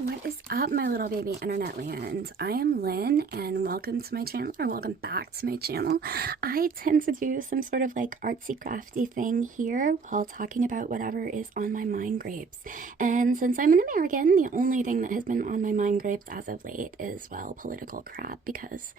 What is up, my little baby internet land? I am Lynn, and welcome to my channel, or welcome back to my channel. I tend to do some sort of like artsy crafty thing here while talking about whatever is on my mind grapes. And since I'm an American, the only thing that has been on my mind grapes as of late is, well, political crap, because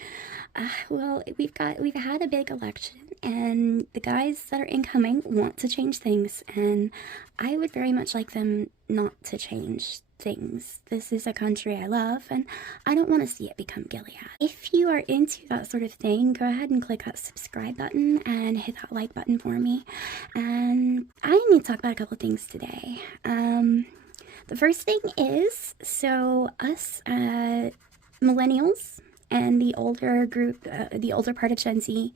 well, we've had a big election, and the guys that are incoming want to change things, and I would very much like them not to change things. This is a country I love, and I don't want to see it become Gilead. If you are into that sort of thing, go ahead and click that subscribe button and hit that like button for me. And I need to talk about a couple of things today. The first thing is, so us millennials and the older group, the older part of Gen Z,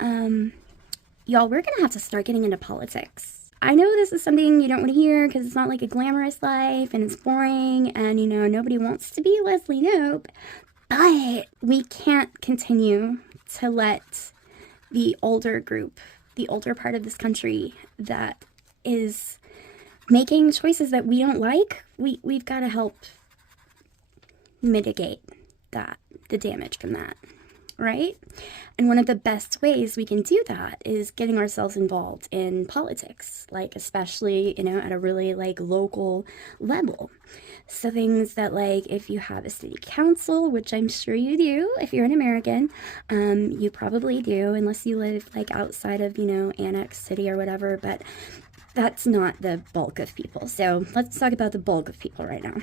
y'all, we're gonna have to start getting into politics. I know this is something you don't want to hear because it's not like a glamorous life and it's boring and, you know, nobody wants to be Leslie Knope, but we can't continue to let the older group, the older part of this country that is making choices that we don't like, we've got to help mitigate that, the damage from that. Right? And one of the best ways we can do that is getting ourselves involved in politics, like especially, you know, at a really like local level. So things that, like, if you have a city council, which I'm sure you do if you're an American, you probably do, unless you live like outside of, you know, Annex City or whatever, but that's not the bulk of people. So let's talk about the bulk of people right now.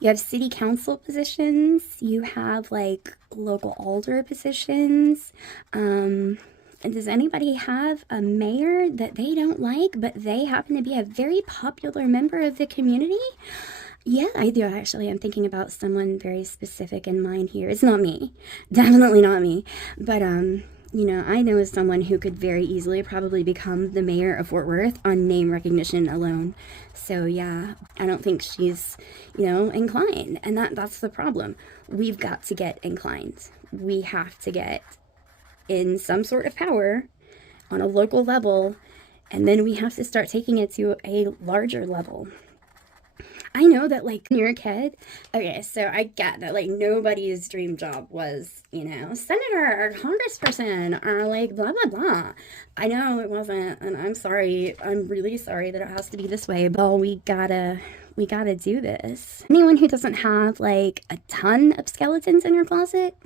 You have city council positions, you have like local alder positions, and does anybody have a mayor that they don't like, but they happen to be a very popular member of the community? Yeah, I do actually. I'm thinking about someone very specific in mind here. It's not me, definitely not me, but you know, I know someone who could very easily probably become the mayor of Fort Worth on name recognition alone. So yeah, I don't think she's, you know, inclined. And that's the problem. We've got to get inclined. We have to get in some sort of power on a local level, and then we have to start taking it to a larger level. I know that, like, when you're a kid, okay, so I get that, like, nobody's dream job was, you know, senator or congressperson or, like, blah, blah, blah. I know it wasn't, and I'm sorry. I'm really sorry that it has to be this way, but we gotta do this. Anyone who doesn't have, like, a ton of skeletons in your closet,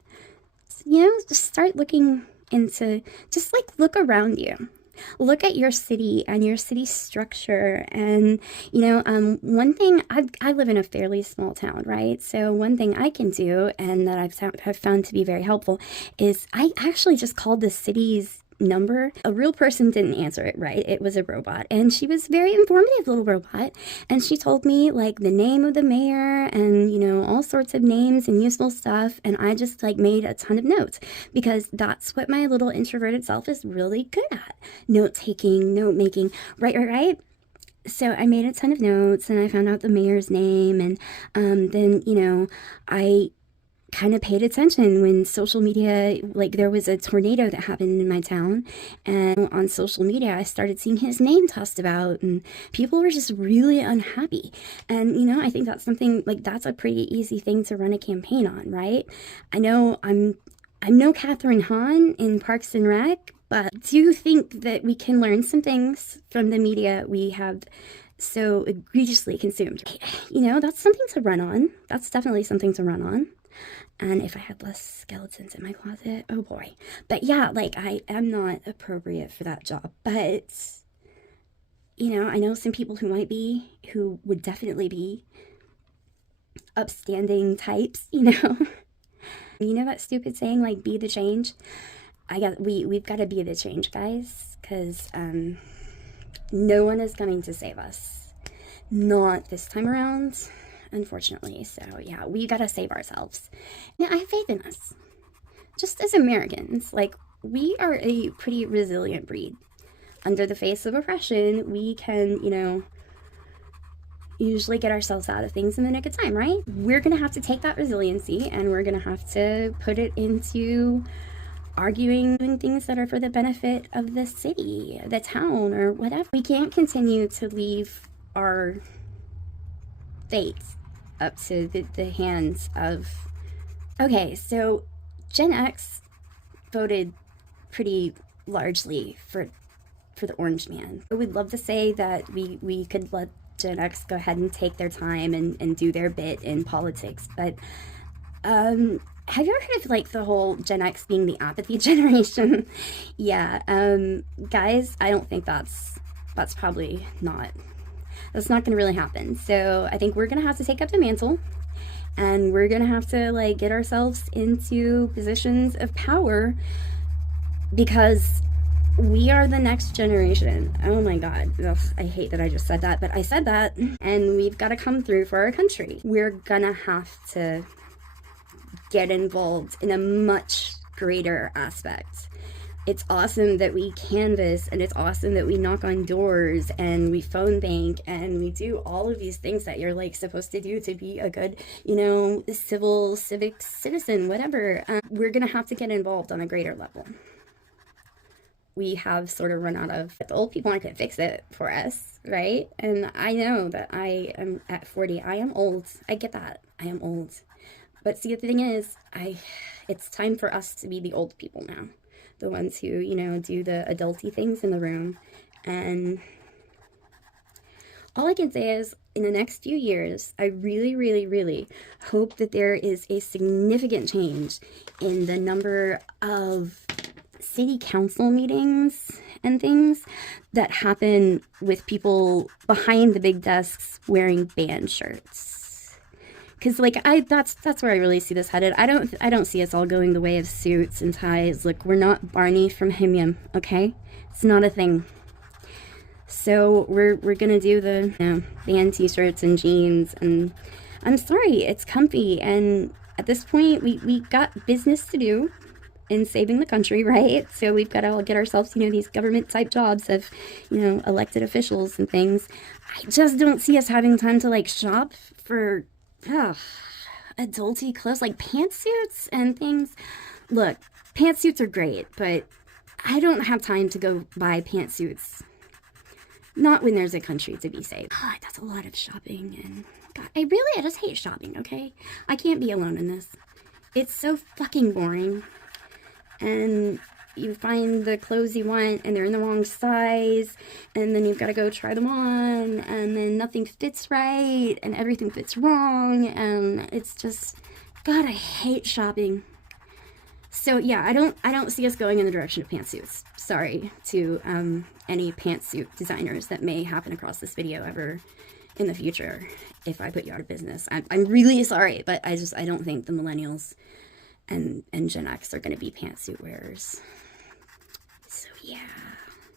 you know, just start looking into, just, like, look around you. Look at your city and your city structure. And, you know, one thing, I live in a fairly small town, right? So one thing I can do, and that I've found to be very helpful, is I actually just called the city's number. A real person didn't answer it, right? It was a robot, and she was very informative, little robot, and she told me like the name of the mayor and, you know, all sorts of names and useful stuff, and I just like made a ton of notes because that's what my little introverted self is really good at. Note taking, note making, right. So I made a ton of notes, and I found out the mayor's name, and then, you know, I kind of paid attention when social media, like there was a tornado that happened in my town, and on social media I started seeing his name tossed about, and people were just really unhappy. And, you know, I think that's something, like, that's a pretty easy thing to run a campaign on, right? I know I'm no Catherine Hahn in Parks and Rec, but I do think that we can learn some things from the media we have so egregiously consumed. You know, that's something to run on. That's definitely something to run on. And if I had less skeletons in my closet, oh boy. But yeah, like, I am not appropriate for that job. But, you know, I know some people who would definitely be upstanding types, you know. You know that stupid saying, like, be the change? We've got to be the change, guys, because no one is coming to save us. Not this time around, unfortunately. So yeah, we gotta save ourselves. Now, I have faith in us. Just as Americans, like, we are a pretty resilient breed. Under the face of oppression, we can, you know, usually get ourselves out of things in the nick of time, right? We're gonna have to take that resiliency, and we're gonna have to put it into arguing, doing things that are for the benefit of the city, the town, or whatever. We can't continue to leave our fate up to the hands of... Okay, so Gen X voted pretty largely for the orange man. I would love to say that we could let Gen X go ahead and take their time and do their bit in politics, but have you ever heard of like the whole Gen X being the apathy generation? Yeah, guys, I don't think that's probably not, that's not gonna really happen. So I think we're gonna have to take up the mantle, and we're gonna have to like get ourselves into positions of power, because we are the next generation. Oh my god. Ugh, I hate that I just said that, but I said that, and we've got to come through for our country. We're gonna have to get involved in a much greater aspect. It's awesome that we canvass, and it's awesome that we knock on doors and we phone bank and we do all of these things that you're like supposed to do to be a good, you know, civic citizen, whatever. We're gonna have to get involved on a greater level. We have sort of run out of... The old people aren't gonna fix it for us, right? And I know that I am at 40. I am old. I get that. I am old. But see, the thing is, it's time for us to be the old people now. The ones who, you know, do the adulty things in the room. And all I can say is, in the next few years, I really, really, really hope that there is a significant change in the number of city council meetings and things that happen with people behind the big desks wearing band shirts. Because like that's where I really see this headed. I don't see us all going the way of suits and ties. Look, we're not Barney from Himium, okay? It's not a thing. So we're gonna do the, you know, band t-shirts and jeans, and I'm sorry, it's comfy, and at this point we got business to do in saving the country, right? So we've got to all get ourselves, you know, these government type jobs of, you know, elected officials and things. I just don't see us having time to like shop for adulty clothes, like pantsuits and things. Look, pantsuits are great, but I don't have time to go buy pantsuits. Not when there's a country to be saved. God, that's a lot of shopping, and God, I just hate shopping, okay? I can't be alone in this. It's so fucking boring. And you find the clothes you want and they're in the wrong size, and then you've got to go try them on, and then nothing fits right and everything fits wrong, and it's just, God, I hate shopping. So yeah, I don't see us going in the direction of pantsuits. Sorry to any pantsuit designers that may happen across this video ever in the future if I put you out of business. I'm really sorry, but I don't think the millennials and Gen X are going to be pantsuit wearers. So yeah.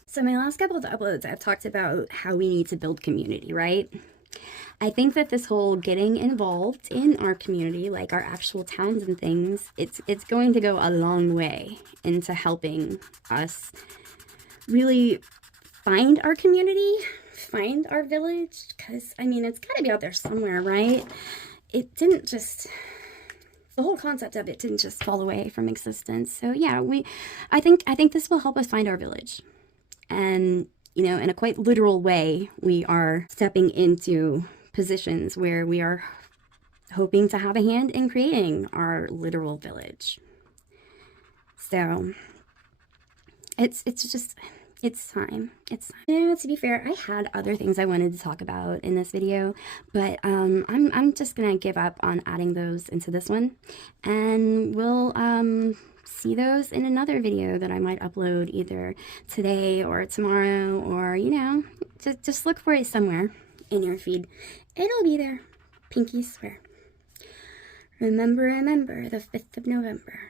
So my last couple of uploads, I've talked about how we need to build community, right? I think that this whole getting involved in our community, like our actual towns and things, it's going to go a long way into helping us really find our community, find our village, because, I mean, it's got to be out there somewhere, right? It didn't just... The whole concept of it didn't just fall away from existence. So yeah, I think this will help us find our village. And, you know, in a quite literal way, we are stepping into positions where we are hoping to have a hand in creating our literal village. So it's time. It's time. You know, to be fair, I had other things I wanted to talk about in this video, but I'm just gonna give up on adding those into this one, and we'll see those in another video that I might upload either today or tomorrow, or, you know, just look for it somewhere in your feed. It'll be there. Pinky swear. Remember, the 5th of November.